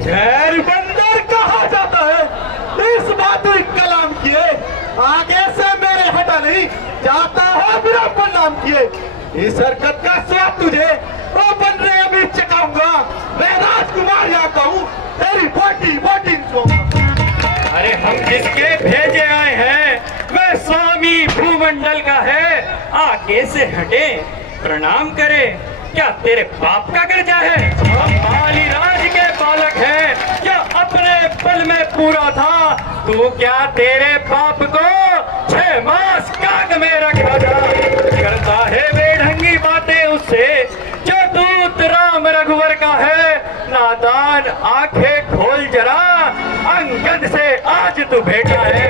जहर बंदर कहा जाता है, इस बात कलाम किए आगे से मेरे हटा नहीं जाता है बिना प्रणाम किए। इस हरकत का स्वाद तुझे वो बन रहे अभी चकाऊंगा। मैं राजकुमार यहाँ का हूँ, तेरी बोटी बोटी। अरे हम जिसके भेजे आए हैं वह स्वामी भूमंडल का है, आगे से हटे प्रणाम करे। क्या तेरे बाप का कर्जा है? हम माली राज के बालक हैं, क्या अपने बल में पूरा था तू क्या तेरे बाप को 6 मास काग में रखा जा? करता है बेढंगी बातें उससे जो दूत राम रघुवर का है। नादान आंखें खोल जरा, अंगद से आज तू भेटा है।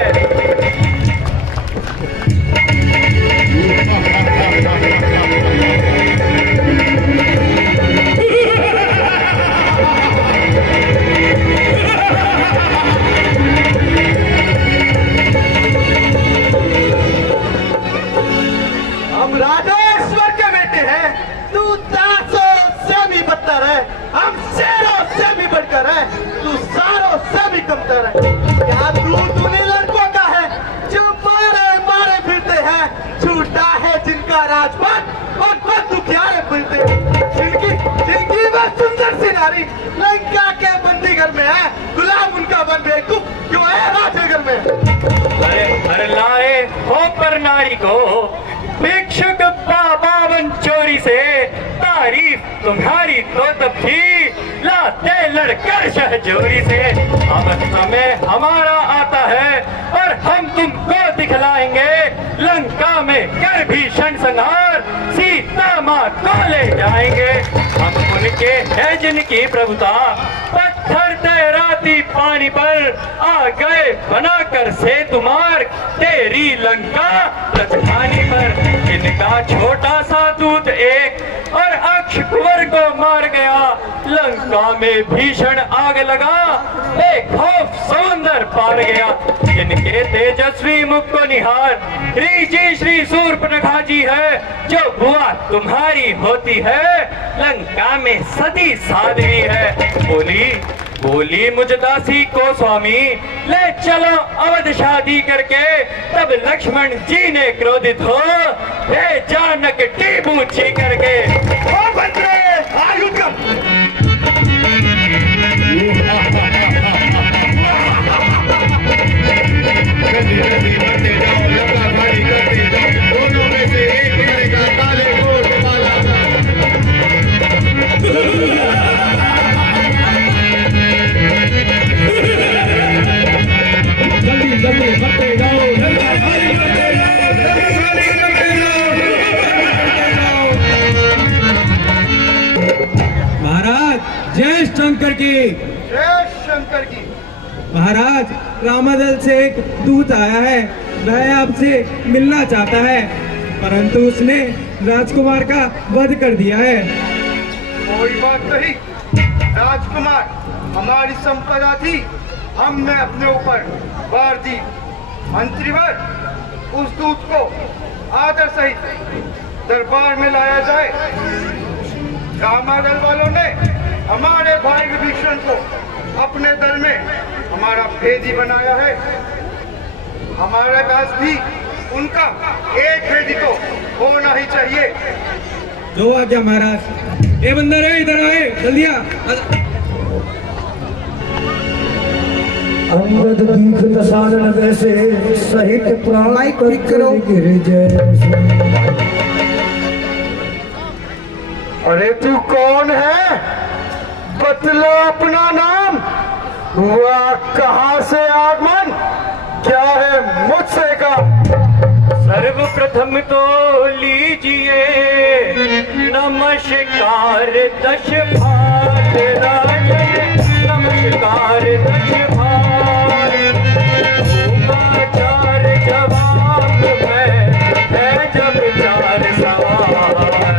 हम राजेश्वर के बेटे हैं, तू दासों से भी बदतर है। हम शेरों से भी बढ़कर है, तू सारों से भी कमतर है। क्या तूने लड़कों का है जो मारे मारे फिरते हैं? छूटा है जिनका राजपाट और बद दुखियारे फिरते हैं। जिनकी वह सुंदर सी नारी लंका के बंदी घर में है, गुलाम उनका बन बेवकूफ क्यों है राजनगर में? अरे लाए हो पर नारी को भिक्षुक बावन चोरी से, तारीफ तुम्हारी तो तब थी लाते लड़कर शहजोरी से। अब समय हमारा आता है और हम तुमको दिखलाएंगे लंका में कर भीषण संहार, सीता माँ को ले जाएंगे। हम उनके है जिनकी प्रभुता पत्थर तैराती पानी पर आ गए बनाकर से तुम्हार तेरी लंका राजधानी पर। इनका छोटा सा दूत एक और अक्ष कुंवर को मार गया, लंका में भीषण आग लगा, एक खौफ समुंदर पार गया। इनके तेजस्वी मुख को निहार ऋषि श्री शूर्पणखा जी है, जो बुआ तुम्हारी होती है लंका में सती साध्वी है। बोली मुझ दासी को स्वामी ले चलो अवध शादी करके। तब लक्ष्मण जी ने क्रोधित हो हे जानक टीबू छी करके। ओ बंदे आयु का दोनों में से एक करेगा काले कोट वाला। महाराज जय शंकर की। जय शंकर की। महाराज रामादल से एक दूत आया है, वह आपसे मिलना चाहता है, परंतु उसने राजकुमार का वध कर दिया है। कोई बात नहीं, राजकुमार हमारी संपदा थी, हमने अपने ऊपर वार दी। मंत्रीवर उस दूत को आदर सहित दरबार में लाया जाए। रामादल वालों ने हमारे भाई विभीषण को अपने दल में हमारा भेदी बनाया है। हमारे पास भी उनका एक भेदी तो होना ही चाहिए। जो आज्ञा महाराज। ये बंदर है, इधर आए जल्दी आ। अंगद दीख दसानन वैसे सहित प्राण करो गिर जैसे। अरे तू कौन है? बतला अपना नाम, हुआ कहाँ से आगमन, क्या है मुझसे का? सर्वप्रथम तो लीजिए नमस्कार दश भाट राजन, नमस्कार दश भाट। चार जवाब में है जब चार सवाल।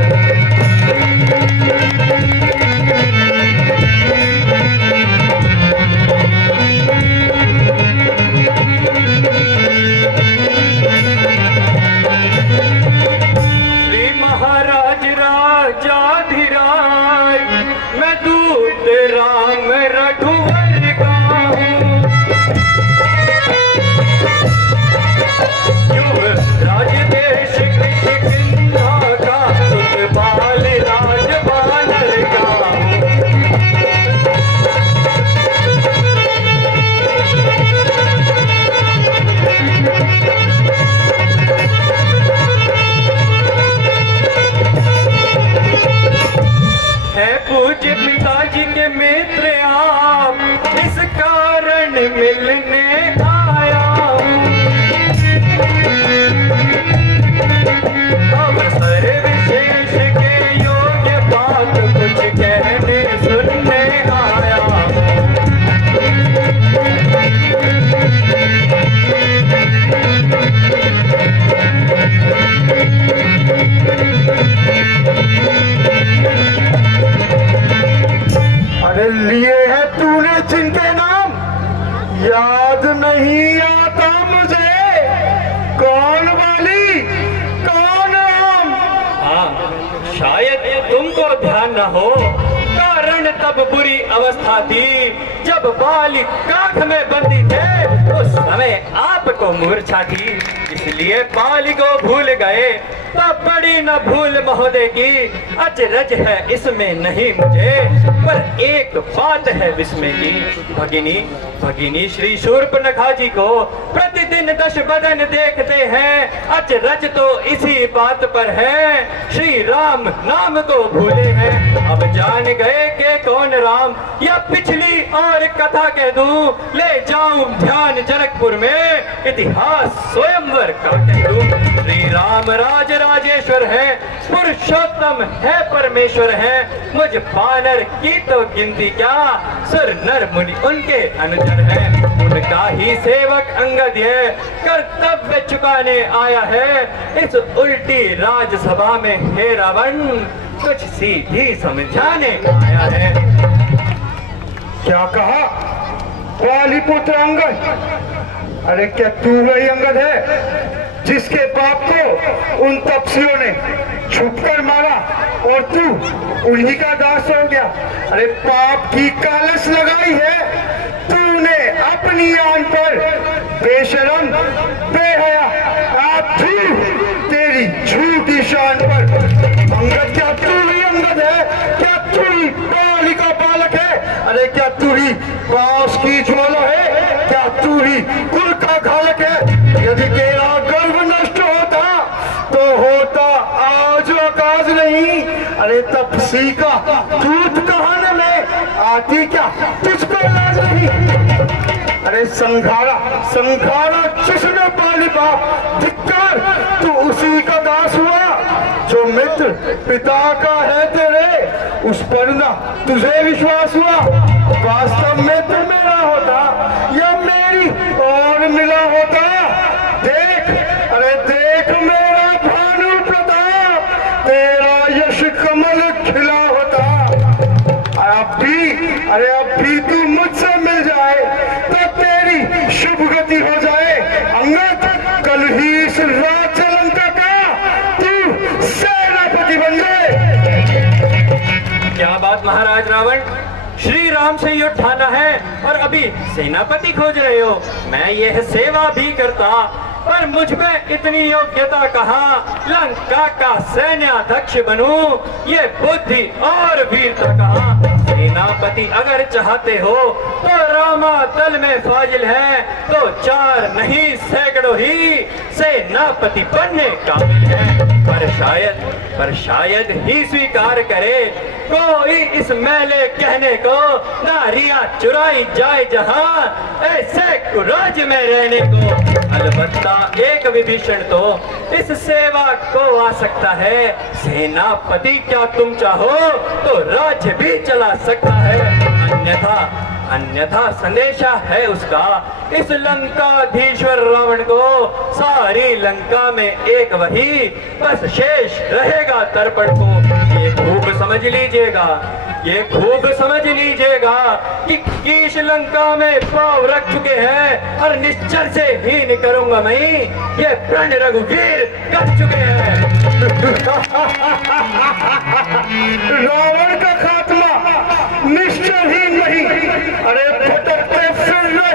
श्री महाराज राजाधिराज मैं दूत राम रघुवर का हूँ। राज देश किष्किंधा का सुत बाल राज बानर का है। पूज्य पिताजी के मित्र आप, इस कारण मिलने आया हूँ। अवसर विशेष के योग्य बात कुछ कहने सुनने आया हूँ। अरे लिए है तूने जिनके नाम, याद नहीं आता मुझे। कौन वाली, कौन हम? हाँ, शायद तुमको ध्यान न हो, कारण तब बुरी अवस्था थी जब बाली काख में बंदी थे। उस समय आपको मूर्छा थी, इसलिए बाली को भूल गए। तब बड़ी न भूल महोदय की, अचरज है इसमें नहीं मुझे। पर एक बात है विस्मय की, भगिनी श्री शूर्पणखा जी को प्रतिदिन 10 बदन देखते हैं। अचरज तो इसी बात पर है, श्री राम नाम को भूले हैं। अब जान गए के कौन राम, या पिछली और कथा कह दूं, ले जाऊं ध्यान जनकपुर में, इतिहास स्वयंवर का कह दूं। श्री राम राजेश्वर है, पुरुषोत्तम है, परमेश्वर है। मुझ बानर की तो गिनती क्या, सुर नर मुनि उनके अनुचर हैं। उनका ही सेवक अंगद है, कर्तव्य चुकाने आया है। इस उल्टी राजसभा में हे रावण, कुछ सीधी समझाने आया है। क्या कहा? वाली पुत्र अंगद? अरे क्या तू वही अंगद है जिसके बाप को उन तपस्वियों ने छुपकर मारा और तू उन्हीं का दास हो गया? अरे पाप की कालस लगाई है तूने अपनी आन पर, बेशरम बेहया, आप तेरी झूठी शान पर। अंगद, क्या तू ही अंगद है? क्या तू ही बाली का बालक है? अरे क्या तू ही बांस की ज्वाला है? क्या तू ही कुल का घालक है? यदि तेरा गर्व नष्ट होता तो होता आज आकाश नहीं। अरे तपसी का दूध कहाने में आती क्या तुझको लाज नहीं? अरे संघारा जिसने पाली बाप, धिक्कार, तू उसी का दास हुआ जो मित्र पिता का है तेरे, उस पर ना तुझे विश्वास हुआ। वास्तव में तू मेरा होता या मेरी और मिला होता। देख, अरे देख मेरा भानु प्रताप, तेरा यश कमल खिला होता। अब भी तू मुझसे मिल जाए तो तेरी शुभ गति हो जाए। अंगद, कल ही इस राज्य लंका का तू सेनापति बन जाए। क्या बात महाराज रावण, श्री राम से युद्ध ठाना है और अभी सेनापति खोज रहे हो? मैं यह सेवा भी करता, पर मुझ में इतनी योग्यता कहाँ लंका का सैन्याध्यक्ष बनूं? ये बुद्धि और वीरता कहाँ? सेनापति अगर चाहते हो तो रामातल में फाजिल है, तो 4 नहीं सैकड़ों ही सेनापति बनने काबिल है। पर शायद ही स्वीकार करे कोई इस मेले कहने को, नारियां चुराई जाए जहां ऐसे कुराज में रहने को। अलबत्ता एक विभीषण तो इस सेवा को आ सकता है। सेनापति क्या तुम चाहो तो राज्य भी चला सकता है, अन्यथा संदेशा है उसका इस लंकाधीश्वर रावण को। सारी लंका में एक वही बस शेष रहेगा तर्पण को। ये खूब समझ लीजिएगा कि कीश लंका में पांव रख चुके हैं और निश्चर से हीन करूंगा मैं। ये प्रण रघुवीर कर चुके हैं। रावण का खाता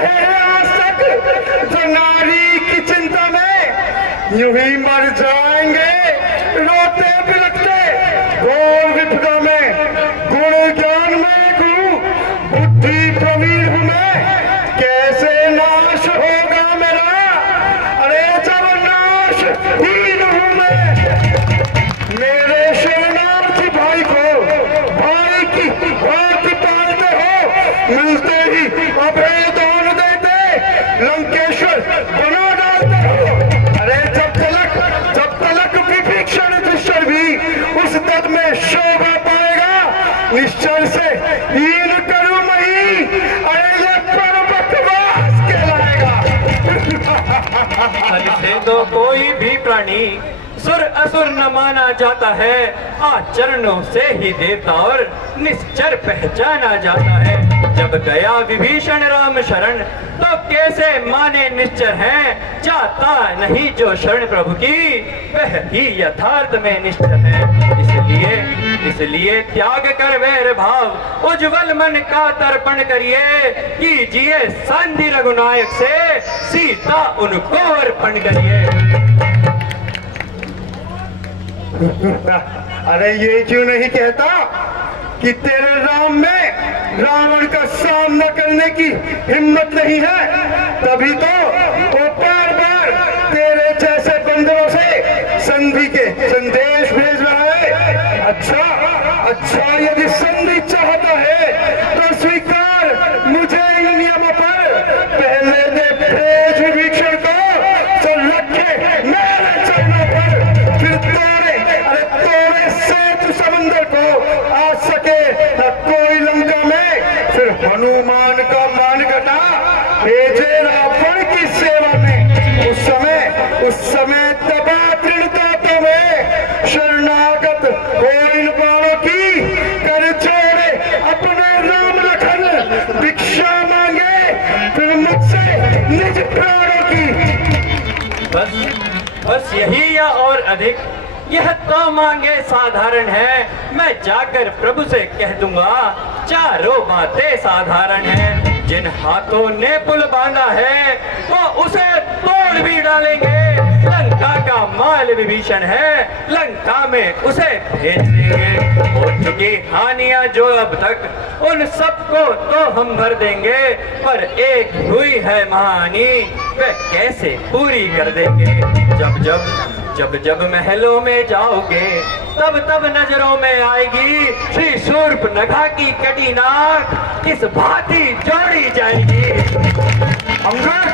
रहे आज तक जो नारी की चिंता में यूं ही मर जाएंगे रोते बिलखते। घोर विपदा में गुण ज्ञान में गुरु बुद्धि प्रवीण हूं मैं, कैसे नाश होगा मेरा, अरे जब नाश हीन हूं मैं। मेरे शरणार्थी भाई को भाई की भांति पालते हो, मिलते ही अभय दान देते लंकेश्वर बना डालते हो। अरे जब तलक विभीषण दुष्कर भी उस तक में शोभा पाएगा, निश्चय से हीन करूं मही, अरे ये पर बकवास कहलाएगा। से तो कोई भी प्राणी सुर असुर न माना जाता है, आचरणों से ही देवता और निश्चर पहचाना जाता है। जब गया विभीषण राम शरण तो कैसे माने निश्चर हैं, जाता नहीं जो शरण प्रभु की वह ही यथार्थ में निश्चर है। इसलिए त्याग कर वैर भाव उज्जवल मन का तर्पण करिए, कीजिए संधि रघुनायक से सीता उनको अर्पण करिए। अरे ये क्यों नहीं कहता कि तेरे राम में रावण का सामना करने की हिम्मत नहीं है, तभी तो वो बार बार तेरे जैसे बंदरों से संधि के संदेश भेज रहा है। अच्छा यदि संधि चाहता है तो स्वीकार मुझे इन नियमों पर, पहले दे भेज विभीषण को तो रखे मेरे चरणों पर, फिर तोड़े सेतु समंदर को आ सके न कोई लंका में, फिर हनुमान का मान घटा भेजे रावण की सेवा में। उस समय दबा तृणता में शरणागत हो इन बाणों की, कर जोड़े अपने राम लखन, भिक्षा मांगे फिर मुझसे निज प्राणों की। बस यही या और अधिक यह तो मांगे साधारण है, मैं जाकर प्रभु से कह दूंगा चारों बातें साधारण है। जिन हाथों ने पुल बांधा है वो उसे तोड़ भी डालेंगे, लंका का माल विभीषण है लंका में उसे भेज देंगे। हो चुकी हानियां जो अब तक उन सबको तो हम भर देंगे, पर एक हुई है महाहानि वे कैसे पूरी कर देंगे। जब महलों में जाओगे तब नजरों में आएगी श्री शूर्पनखा की कटी नाक किस भांति जोड़ी जाएगी। अंगद,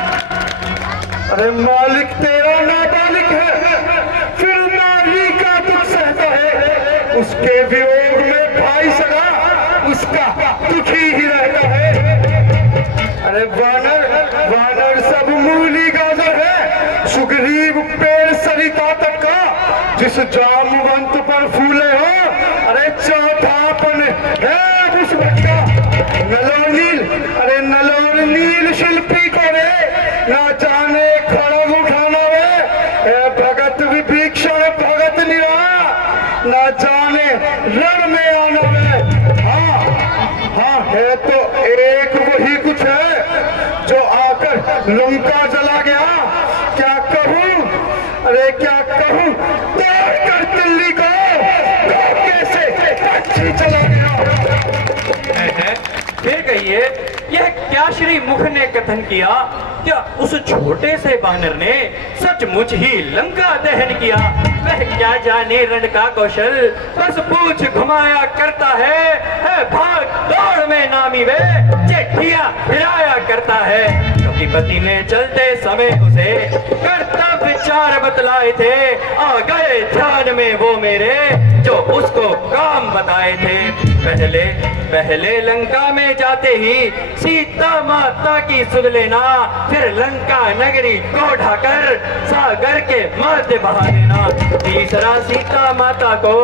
अरे मालिक तेरा नाबालिग है, फिर नारी का दुख सहता है, उसके वियोग में भाई सगा उसका दुखी ही रहता है। अरे वानर सब मूली गाजर है, सुग्रीव पेड़ सरिता तक का, जिस जामवंत पर फूले हो, अरे चौथापन है उस भट्टा। नलोर नील शिल्पी को रे ना जाने खड़ग उठाना वे, भगत विभीषण भगत निरा ना जाने रण में आना वे। हाँ है तो एक वही कुछ है जो आकर लंका जला गया। क्या कहूँ, अरे क्या कहूँ, तोड़ कर दिल्ली को कैसे पक्षी चला गया। फिर कहिए यह क्या श्री मुख ने कथन किया, क्या उस छोटे से बानर ने सचमुच ही लंका दहन किया। वह क्या जाने रण का कौशल, बस पूछ घुमाया करता है भाग दौड़ में नामी वे चिट्ठियां हिलाया करता है। क्योंकि पति ने चलते समय उसे कर्तव्य विचार बतलाए थे, आ गए ध्यान में वो मेरे जो उसको काम बताए थे। पहले लंका में जाते ही सीता माता की सुध लेना, फिर लंका नगरी को ढाकर सागर के मध्य बहा देना। तीसरा सीता माता को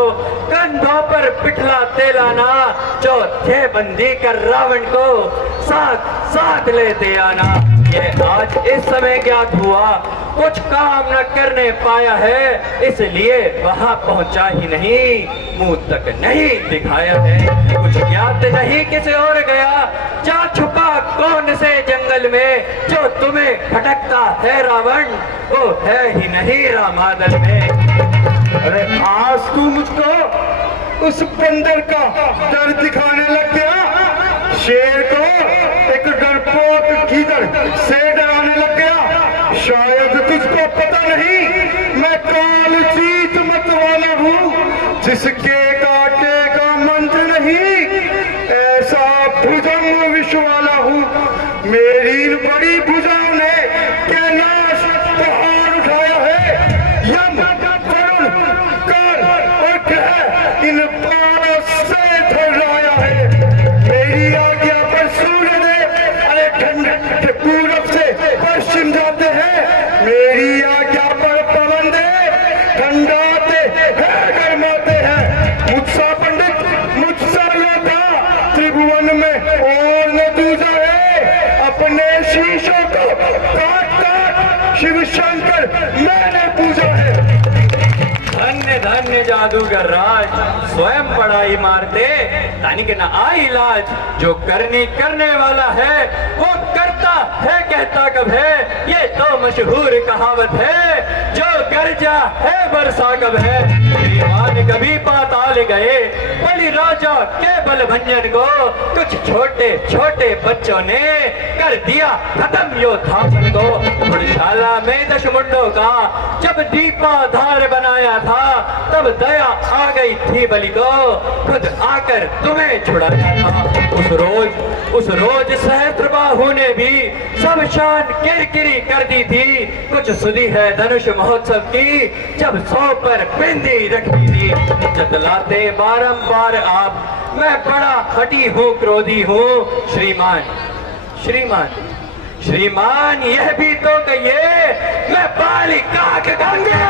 कंधों पर पिठलाते लाना, चौथे बंदी कर रावण को साथ लेते आना। ये आज इस समय ज्ञात हुआ, कुछ काम न करने पाया है, इसलिए वहां पहुंचा ही नहीं, मुंह तक नहीं दिखाया है। कुछ ज्ञात नहीं किसे और गया, जा छुपा कौन से जंगल में, जो तुम्हें भटकता है रावण, वो है ही नहीं रामादल में। अरे आज तू मुझको उस बंदर का डर दिखाने लग गया, शेर को एक डरपोक गीदड़ से डराने लग गया। शायद तुझको पता नहीं मैं काल जीत मत वाला हूँ, जिसके काटे का मंत्र नहीं, ऐसा भुजंग विश्व वाला हूँ। मेरी बड़ी भुजाओं ने कैलाश पहाड़ उठाया है, यम वरुण काल और ग्रह इन बाणों से धराया है। मेरी आज्ञा पर सूर्यदेव अरे ठंड पूरब से पश्चिम जाते हैं, मेरी आज्ञा पर पवन देव ठंडाते हैं गर्माते हैं। मुझसा पंडित मुझसा योद्धा त्रिभुवन में और न दूजा है, अपने शीशों को काट काट शिव शंकर मैंने पूजा है। धन्य धन्य जादूगर राज, स्वयं पढ़ाई मारते तनिक न आई लाज। जो करने वाला है वो करता है, कहता कब है, ये तो मशहूर कहावत है। जो गर्जा है बरसा कब है, श्रीमान कभी पाताल गए, बलि राजा के बल भंजन को कुछ छोटे छोटे बच्चों ने कर दिया खत्म योद्धापन को। घुड़शाला में दशमुंडों का जब दीपाधार बनाया था, तब दया आ गई थी बलि को, खुद आकर तुम्हें छुड़ाया था। उस रोज सहस्त्रबाहु ने भी सब शान किरकिरी कर दी थी। कुछ सुधी है धनुष महोत्सव की, जब 100 पर बिंदी रखी थी। जतलाते बारंबार आप, मैं बड़ा हटी हूँ क्रोधी हूँ। श्रीमान यह भी तो कहिए, मैं बालिका के गंगे।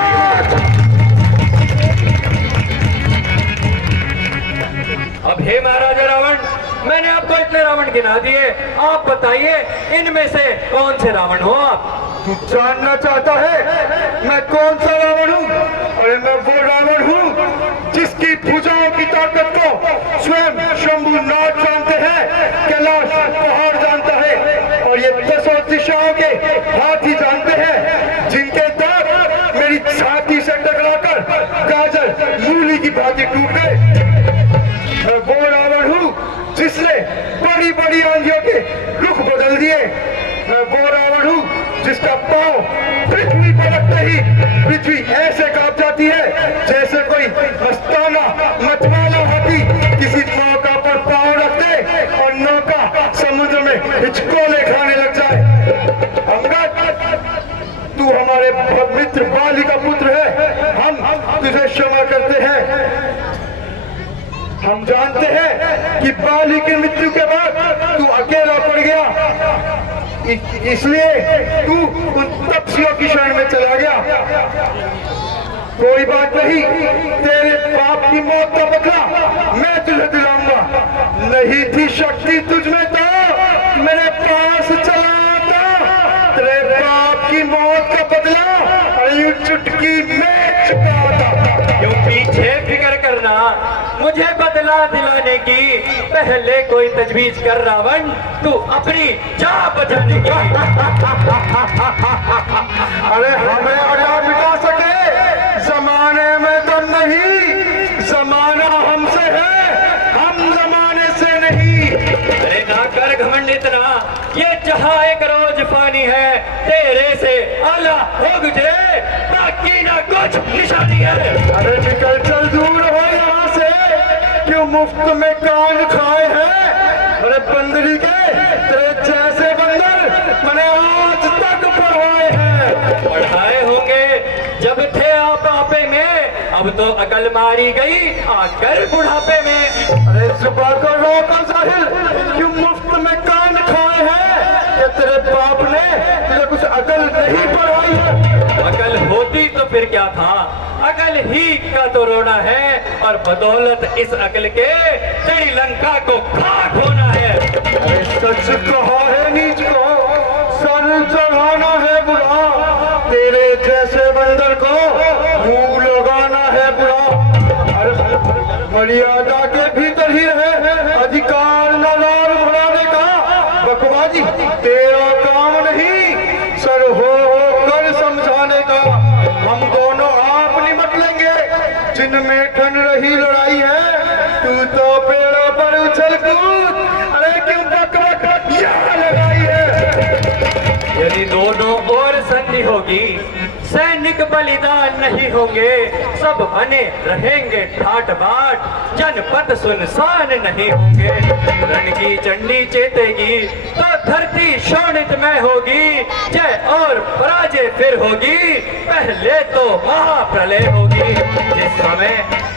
अब हे महाराजा रावण, मैंने आपको इतने रावण गिना दिए, आप बताइए इनमें से कौन से रावण हो आप? तू जानना चाहता है मैं कौन सा रावण हूँ? अरे मैं वो रावण हूँ जिसकी भुजाओं की ताकत को स्वयं शंभुनाथ जानते हैं, कैलाश पहाड़ जानता है, और ये 10 दिशाओं के हाथी जानते हैं, जिनके दांत मेरी छाती से टकराकर गाजर मूली की भांति टूट गए। मैं वो रावण हूँ जिसने बड़ी बड़ी आंधियों के रुख बदल दिए। मैं वो रावण हूँ जिसका पांव पृथ्वी पर रखते ही पृथ्वी ऐसे कांप जाती है, जैसे कोई मस्ताना मतवाला हाथी किसी नौका पर पांव रख दे और नौका समुद्र में हिचकोले खाने लग जाए। अंगद, तू हमारे मित्र बाली का पुत्र है, हम तुझे क्षमा करते हैं। हम जानते हैं कि बाली की मृत्यु के बाद तू अकेला पड़ गया, इसलिए तू उन तपस्वियों की शरण में चला गया। कोई बात नहीं, तेरे बाप की मौत का बदला मैं तुझे दिलाऊंगा। नहीं थी शक्ति तुझमें तो मेरे पास चला आता, तेरे बाप की मौत का बदला अरे चुटकी में चुकाता। क्यों पीछे फिक्र करना, मुझे बदला दिलाने की पहले कोई तजवीज कर रावण, तू अपनी जान बचाने की। अरे हमें अड़ा मिटा सके जमाने में दम नहीं, जमाना हमसे है, हम जमाने से नहीं। अरे ना कर घमंड इतना, ये जहां एक रोज फानी है, तेरे से आला हो गुजरे, बाकी ना कुछ निशानी है। अरे निकल चल दूर हो यहाँ से, क्यों मुफ्त में कान खाए हैं? अरे बंदरी के तेरे जैसे बंदर मैंने आज तक पढ़ाए हैं। पढ़ाए होंगे जब थे आप आपे में, अब तो अकल मारी गई आकर बुढ़ापे में। अरे सुबह को रोका साहिल, क्यों मुफ्त में कान खाए हैं? कि तेरे बाप ने तुझे कुछ अकल नहीं पढ़ाई है? अकल होती तो फिर क्या था, अकल ही का तो रोना है, और बदौलत इस अकल के तेरी लंका को खाक होना है। अरे सच कहा है नीच को, सर मर्यादा के भीतर ही रहे, अधिकार नजार बढ़ाने का बकवादी तेरा काम नहीं, सर हो कर समझाने का। हम दोनों आप निमट लेंगे, जिनमें ठन रही लड़ाई है, तू तो पेड़ों पर उछल कूद, अरे क्यों बकबक यहाँ लगाई है। यदि दोनों ओर संधि होगी, सैनिक बलिदान नहीं होंगे, सब बने रहेंगे ठाट बाट, जनपद सुनसान नहीं होंगे। रण की चंडी चेतेगी तो धरती शोणित में होगी, जय और पराजय फिर होगी, पहले तो महाप्रलय होगी।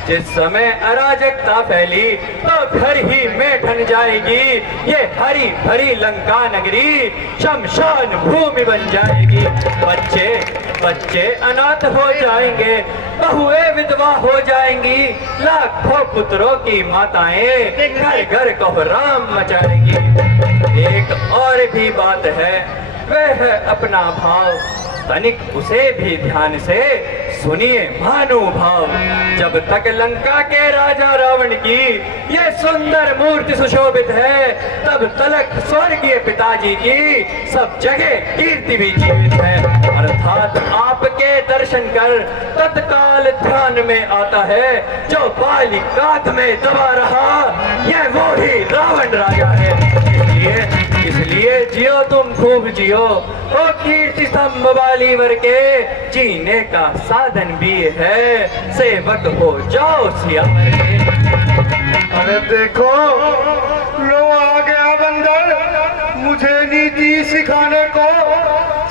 जिस समय अराजकता फैली तो घर ही में ठन जाएगी, ये हरी भरी लंका नगरी शमशान भूमि बन जाएगी। बच्चे अनाथ हो जाएंगे, बहुएं विधवा हो जाएंगी, लाखों पुत्रों की माताएं घर घर कोहराम मचाएंगी। एक और भी बात है, वह है अपना भाव, तनिक उसे भी ध्यान से सुनिए महानुभाव। जब तक लंका के राजा रावण की ये सुंदर मूर्ति सुशोभित है, तब तलक स्वर्गीय पिताजी की सब जगह कीर्ति भी जीवित है। अर्थात आपके दर्शन कर तत्काल ध्यान में आता है, जो बालिकात में दबा रहा, यह वो ही रावण राजा है। इसलिए जियो तुम खूब जियो, ओ कीर्ति स्तंभ वाली वर के, जीने का साधन भी है, सेवक हो जाओ सियावर के। अरे देखो लो आ गया बंदर, मुझे नीति सिखाने को,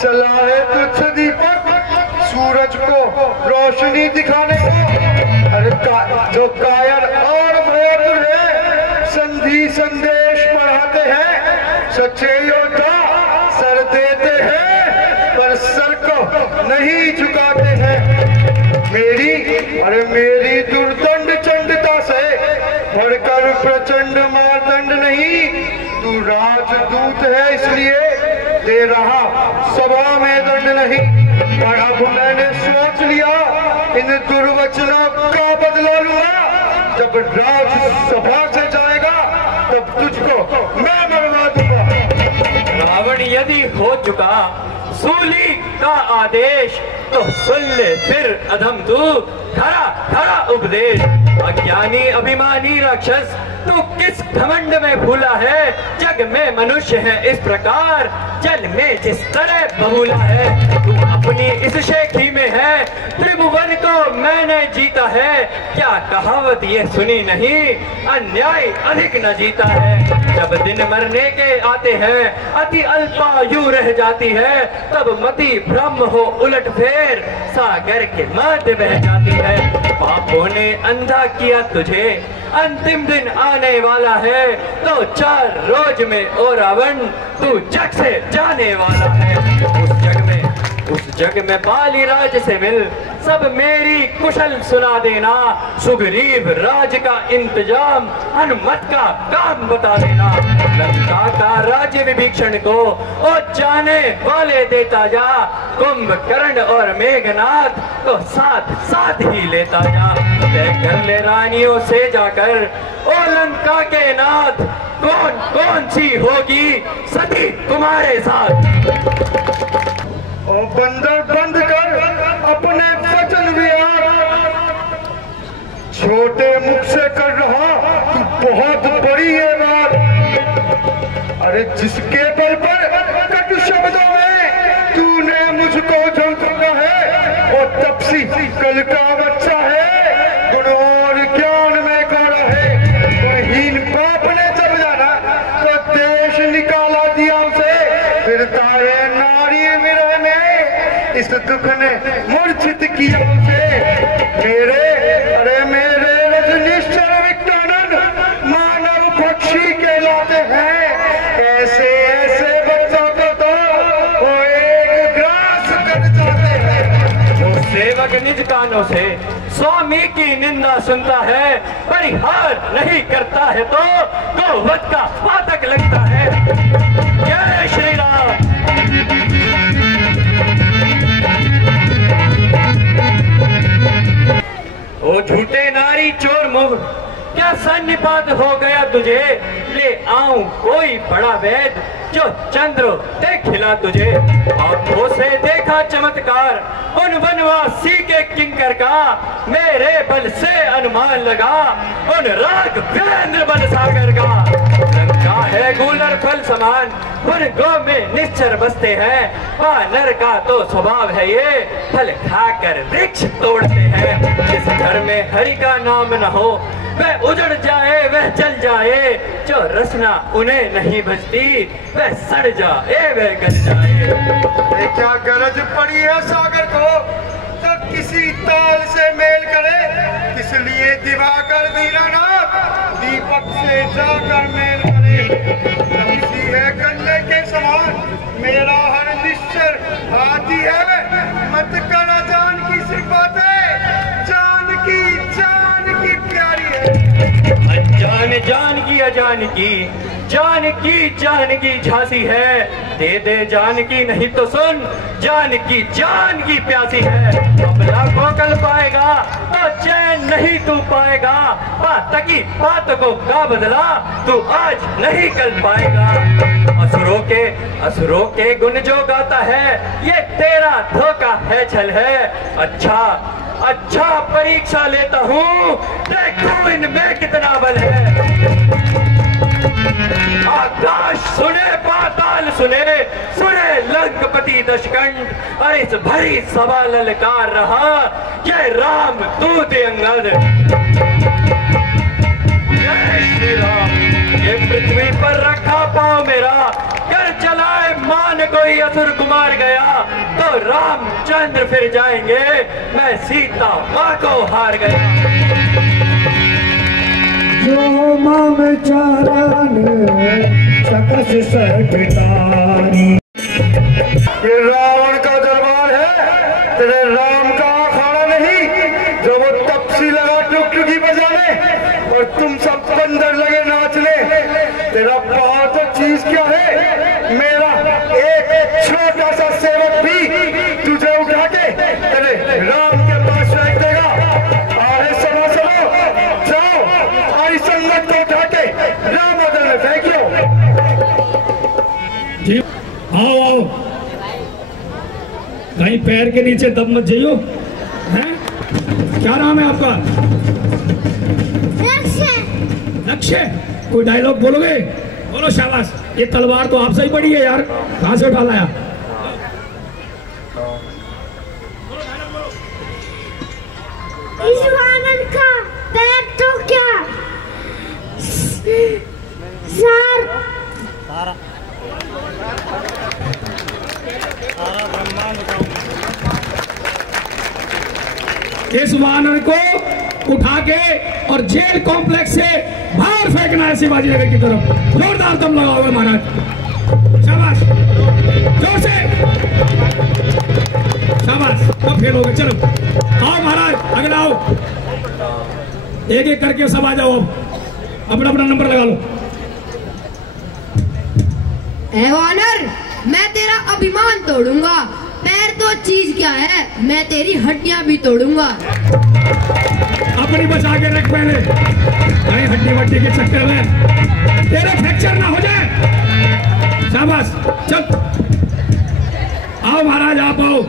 चला है तुच्छ दीपक सूरज को रोशनी दिखाने को। अरे जो कायर और भयपुर है, संधि संदेश पढ़ाते हैं, सच्चे योद्धा सर देते हैं पर सर को नहीं झुकाते हैं। मेरी दुर्दंड चंडता से बढ़कर प्रचंड मारदंड नहीं, तू राजदूत है इसलिए दे रहा सभा में दंड नहीं। और अब मैंने सोच लिया, इन दुर्वचनों का बदला लूंगा, जब राजसभा से जाएगा तब तुझको मैं मरवा दूंगा। रावण यदि हो चुका सूली का आदेश, तो सुन ले फिर अधम तू खरा उपदेश। अज्ञानी अभिमानी राक्षस, तू किस घमंड में भूला है, जग में मनुष्य है इस प्रकार, जल में जिस तरह बबूला है। तू अपनी इस शेखी में है, त्रिभुवन को मैंने जीता है, क्या कहावत ये सुनी नहीं, अन्याय अधिक न जीता है। जब दिन मरने के आते हैं, अति अल्पायु रह जाती है, तब मति ब्रह्म हो उलट फेर, सागर के मध्य बह जाती है। पापों ने अंधा किया तुझे, अंतिम दिन आने वाला है, तो 4 रोज में ओ रावण तू जग से जाने वाला है। उस जग में बाली राज से मिल, सब मेरी कुशल सुना देना, सुग्रीव राज का इंतजाम, हनुमत का काम बता देना। लंका का राज्य विभीषण को ओ जाने वाले देता जा, कुंभकर्ण और मेघनाथ को साथ साथ ही लेता जा। तय कर ले रानियों से जाकर, ओ लंका के नाथ, कौन सी होगी सती तुम्हारे साथ। और बंदर बंद कर अपने वचन विहार, छोटे मुख से कर रहा तू बहुत बड़ी है बात। अरे जिसके बल पर कटु शब्दों में तूने मुझको झोंका है, और तपसी कल का बच्चा है, गुण और ज्ञान में गौरा है। हीन पाप ने जब जाना तो देश निकाला दिया उसे, फिरता है नारी विरह में, इस दुख ने मूर्छित किया उसे। मेरे रजनीश्वर विक्टानंद मानव पक्षी कहलाते हैं, ऐसे बच्चों को तो वो एक ग्रास कर जाते हैं। वो सेवक निज कानों से स्वामी की निंदा सुनता है, परिहार नहीं करता है तो गौवत का पातक लगता है। जय श्री राम। ओ झूठे नारी चोर मुख, क्या सन्निपात हो गया तुझे? ले आऊं कोई बड़ा वैद जो चंद्रोदय खिला तुझे। आंखों से देखा चमत्कार उन वनवासी के किंकर का, मेरे बल से अनुमान लगा उन राघवेंद्र बल सागर का। लंका है गूलर फल समान, उन गो में निश्चर बसते हैं। वानर का तो स्वभाव है ये, फल खाकर वृक्ष तोड़ते हैं। जिस घर में हरि का नाम न हो वह उजड़ जाए वह जल जाए। जो रसना उन्हें नहीं बचती वह सड़ जाए वह गल जाए। ये क्या गरज पड़ी है सागर को तो किसी ताल से मेल करे? किस लिए दिवाकर दीनानाथ दीपक से जाकर मेल करे? तपसी है गन्ने के समान मेरा हर निश्चर हाथी है। मत करा जान की सिर्फ बातें, जानकी प्यारी है। अनजान जानकी अजानकी, जानकी झांसी है। दे दे जानकी नहीं तो सुन, जानकी प्यासी है। अबला को कल पाएगा तो चैन नहीं तू पाएगा। बात की बात को का बदला तू आज नहीं कल पाएगा। असुरों के गुण जो गाता है ये तेरा धोखा है छल है। अच्छा परीक्षा लेता हूँ, देखो इनमें कितना बल है। आकाश सुने पाताल सुने लंकपति दशकंठ। और इस भरी सभा ललकार रहा ये राम दूत अंगद। जय श्री राम। ये पृथ्वी पर रखा पाँव मेरा, कर चलाए मान कोई असुर कुमार गया तो रामचंद्र फिर जाएंगे, मैं सीता माँ को हार गया। जो माम चारण सकस सटतारी। ये रावण का दरबार है, तेरे राम का अखाड़ा नहीं। जो वो तपसी लगा टुकटुकी बजाने और तुम सब बंदर लगे नाचने। तेरा पाँव तो चीज क्या है? मेरा एक छोटा सा सेवक भी तुझे उठा के तेरे राम के पास फेंक देगा। अरे सभासदों, जाओ आई संगत को उठा के राम मंदिर में फेंकियो। जी आओ, कहीं पैर के नीचे दब मत जाइयो। हैं? क्या नाम है आपका? लक्ष्य। कोई डायलॉग बोलोगे? बोलो शाबाश। ये तलवार तो आपसे ही पड़ी है यार, कहां से उठा लाया? इस वानर का पैर तो क्या सार इस वानर को उठा के और जेल कॉम्प्लेक्स से बाहर फेंकना है शिवाजी नगर की तरफ। जोरदार दम लगाओगे महाराज। शाबाश, जोर से शाबाश। अब फेल हो गए, चलो आओ महाराज अगला आओ। एक एक करके सब आ जाओ, अब अपना अपना नंबर लगा लो। ए वानर, मैं तेरा अभिमान तोड़ूंगा। पैर तो चीज क्या है, मैं तेरी हड्डियां भी तोड़ूंगा। अपनी बचा के रख पहले, कहीं हड्डी वड्डी के चक्कर में तेरा फ्रैक्चर ना हो जाए। शाबाश, चल आओ महाराज, आप आओ।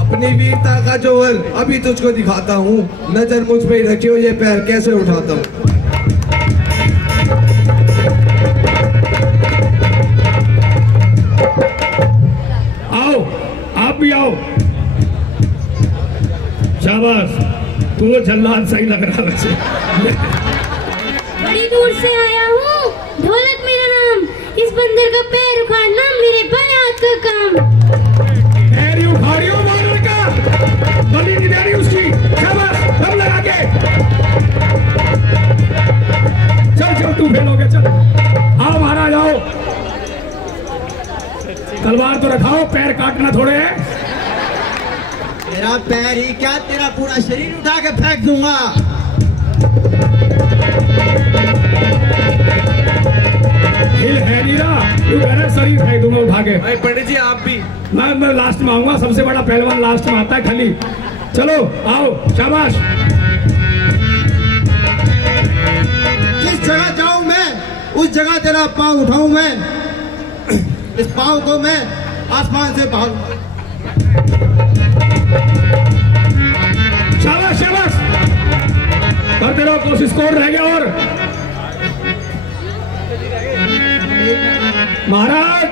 अपनी वीरता का जोहर अभी तुझको दिखाता हूँ। नजर मुझ पे ही रखियो, ये पैर कैसे उठाता हूँ। आओ, आप भी आओ। शाबाश, तू जल्लाद सही लग रहा वैसे। बड़ी दूर से आया हूँ, ढोलक मेरा नाम। इस बंदर का पैर उखाड़ना मेरे बाएं हाथ का काम। पैर उखाड़ियो वानर का, बलि नहीं दे रही उसकी। शाबाश, दम लगा के। चल चल, तू फेल हो गया, चल आओ महाराज आओ। तलवार तो रखाओ, पैर काटना थोड़े है। तेरा पैर ही क्या, तेरा पूरा शरीर उठा के फेंक दूंगा। हिल है नहीं रहा, तू कह रहा शरीर फेंक दूंगा उठा के। पंडित जी आप भी। मैं लास्ट में आऊंगा, सबसे बड़ा पहलवान लास्ट में आता है खाली। चलो आओ, शाबाश। जिस जगह जाऊं मैं उस जगह तेरा पाँव उठाऊं मैं, इस पाँव को मैं आसमान से भागूं। शाबाश शाबाश, करते रहो कोशिश, कोर रह गया। और महाराज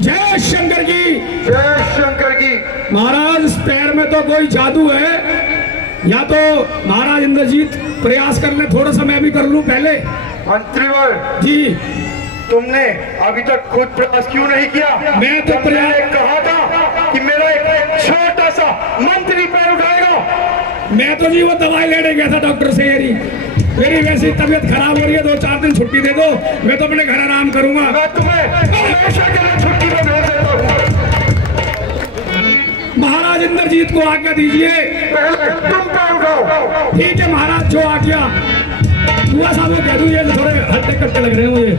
जय शंकर की, जय शंकर की। महाराज इस पैर में तो कोई जादू है, या तो महाराज इंद्रजीत प्रयास कर ले, थोड़ा सा मैं भी कर लूं पहले। मंत्रीवर जी तुमने अभी तक खुद प्रयास क्यों नहीं किया? मैं तो प्रयास कहा था कि मेरा एक छोटा सा मंत्री पैर उठाएगा। मैं तो जी वो दवाई लेने गया था डॉक्टर से, मेरी वैसी तबीयत खराब हो रही है, 2-4 दिन छुट्टी दे दो, मैं तो अपने घर आराम करूंगा। मैं तुम्हें हमेशा के लिए छुट्टी पर भेज देता हूँ। महाराज इंद्रजीत को आज्ञा दीजिए। पहले तुम पैर उठाओ। ठीक है महाराज, जो आज्ञा। बुआ साहब को कह दूं, ये थोड़े हल्के कट्टे लग रहे हैं मुझे।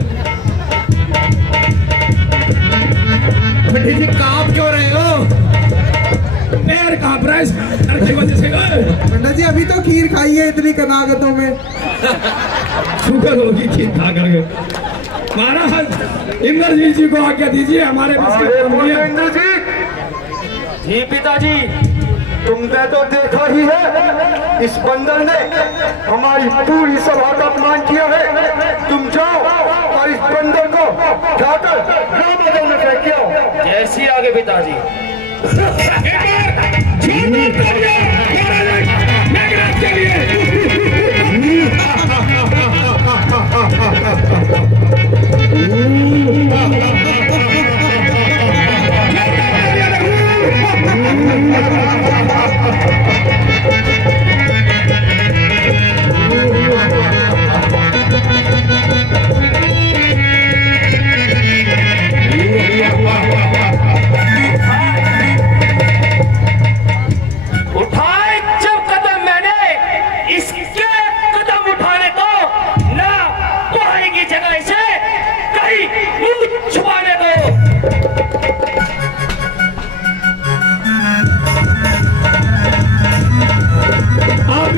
पंडित जी कांप क्यों रहे हो? पैर कांप रहा है की वजह से। पंडित जी अभी तो खीर खाई है इतनी कनागतों में। शुगर होगी खीर खा करके। महाराज इंद्रजीत जी को आज्ञा दीजिए, हमारे इंद्रजीत जी पिताजी। तुमने तो देखा ही है, इस बंदर ने हमारी पूरी सभा का अपमान किया है। तुम जाओ और इस बंदर को उठाकर रामादल में फेंक के आओ। जैसी आगे पिताजी।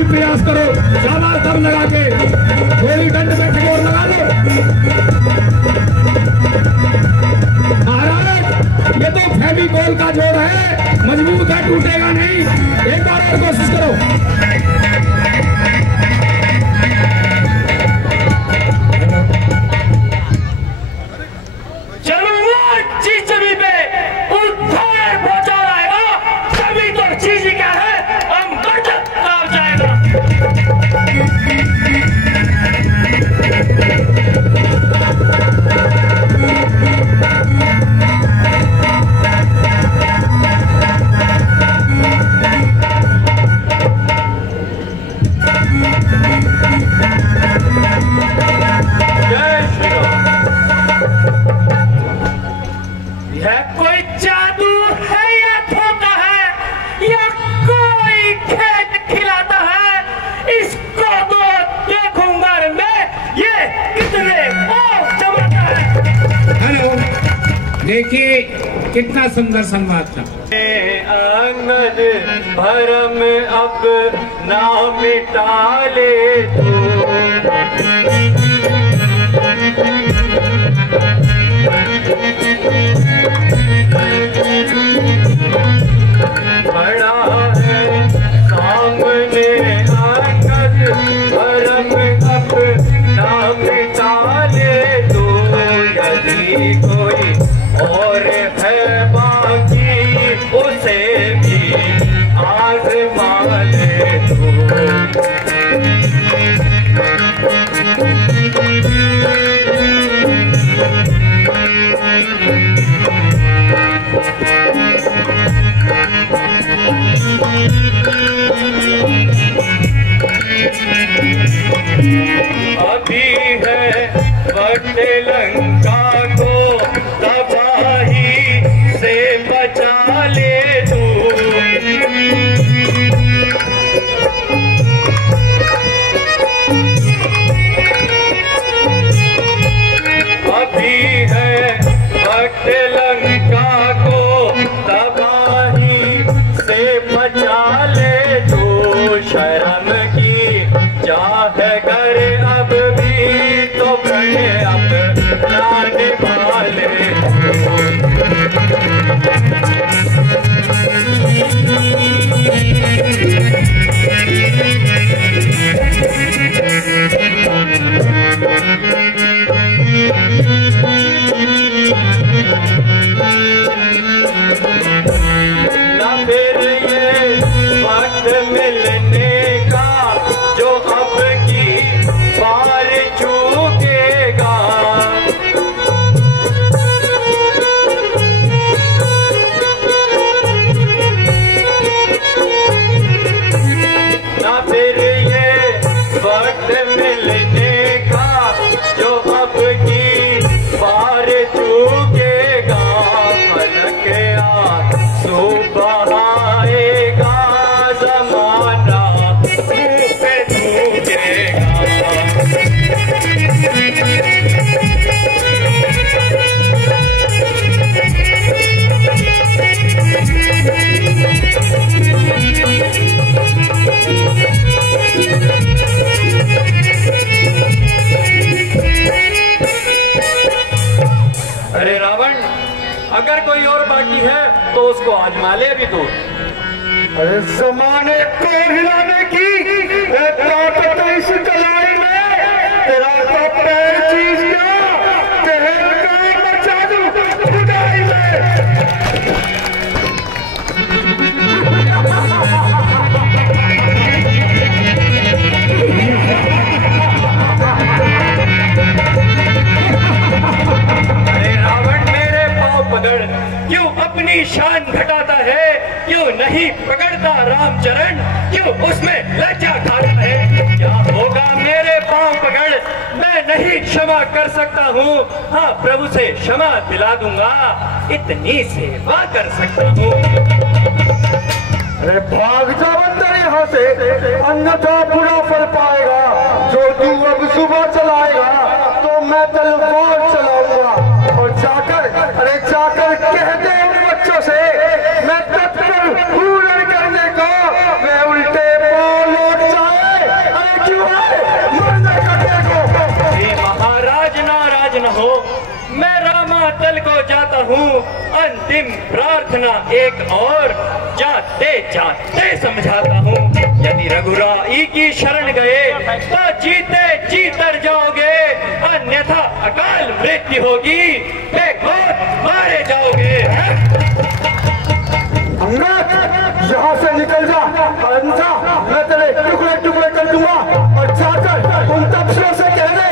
प्रयास करो, शाबाश, दम लगा के गोली डंड में ठिकोर लगा लो। महाराज ये तो फेविकोल का जोड़ है, मजबूत है, टूटेगा नहीं। एक बार और कोशिश करो। चलो चीज जमी पे उद्धार पहुंचा लाएगा, सभी तो चीज क्या है, हम बचत काम जाएगा। कोई जादू है या धोखा है या कोई खेल खिलाता है, इसको तो देखूंगा मैं, ये कितने जमाता है। हेलो, देखिए कितना सुंदर संवाद था। आंगन भरम अब ना मिटा ले तू, बड़ा है सामने आंगन भरम अब ना मिटा ले तू, यदि कोई और है बाकी उसे भी आज़मा ले तू। अभी है बड़े लंका को तबाही से बचा ले तू, वक्त मिलने का जो अब की बार चूकेगा। ना फिर ये वक्त मिलने का जो अब की बार चूकेगा। फलक आंसू बहाएगा ज़माना मुँह पे थूकेगा। अरे रावण, अगर कोई और बाकी है तो उसको आजमा ले भी तू। अरे जमाने को हिलाने की ताकत इस कलाई में, तेरा तो पैर चीज गया, तेरे का मचा दूं खुदाई में। क्यों अपनी शान घटाता है, क्यों नहीं पकड़ता राम चरण, क्यों उसमें लज्जा खाता है। क्या होगा मेरे पांव पकड़, मैं नहीं क्षमा कर सकता हूँ। हाँ, प्रभु से क्षमा दिला दूंगा, इतनी सेवा कर सकता हूँ। अरे भाग जा बंदर यहाँ से, अन्यथा बुरा फल पाएगा। जो तू अब सुबह चलाएगा तो मैं तलवार चलाऊंगा। और जाकर कह दे उन बच्चों से, मैं तत्पर हूँ रण करने को। मैं उल्टे पांव लौट जाए, अरे क्यों है मरने करने को। हे महाराज, नाराज न हो, मैं रामातल को जाता हूँ। अंतिम प्रार्थना एक और जाते जाते समझाता हूँ। यदि रघुराई की शरण गए तो जीते जी तर जाओगे, अन्यथा अकाल मृत्यु होगी, बेखौफ मारे जाओगे। अंगद, यहाँ से निकल जा, अन्यथा मैं तेरे टुकड़े टुकड़े कर दूंगा। और जाकर उन तपस्वियों से कह दे,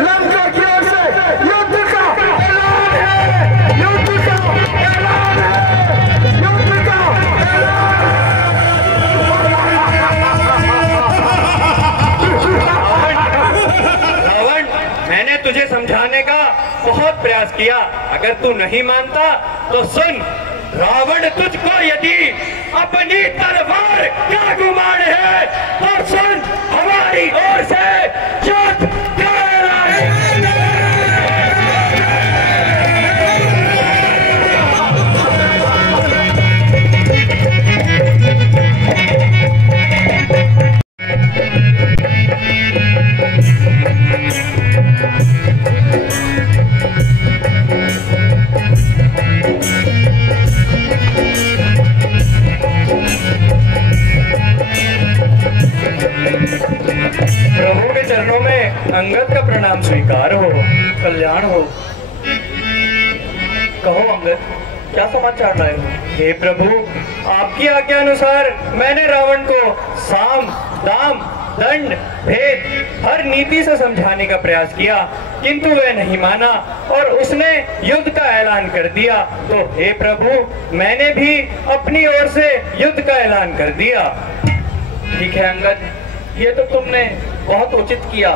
लंका की ओर से युद्ध का ऐलान है, युद्ध का ऐलान है, युद्ध का रावण, मैंने तुझे समझाने का बहुत प्रयास किया, अगर तू नहीं मानता तो सुन। रावण, तुझको यदि अपनी तलवार का गुमान है तो सुन, हमारी ओर से युद्ध का ऐलान है। प्रभु के चरणों में अंगद का प्रणाम स्वीकार हो, कल्याण हो। कहो अंगद, क्या समाचार लाए हो? हे प्रभु, आपकी आज्ञा अनुसार मैंने रावण को साम, दाम, दंड, भेद हर नीति से समझाने का प्रयास किया, किंतु वह नहीं माना और उसने युद्ध का ऐलान कर दिया। तो हे प्रभु, मैंने भी अपनी ओर से युद्ध का ऐलान कर दिया। ठीक है अंगद, ये तो तुमने बहुत उचित किया।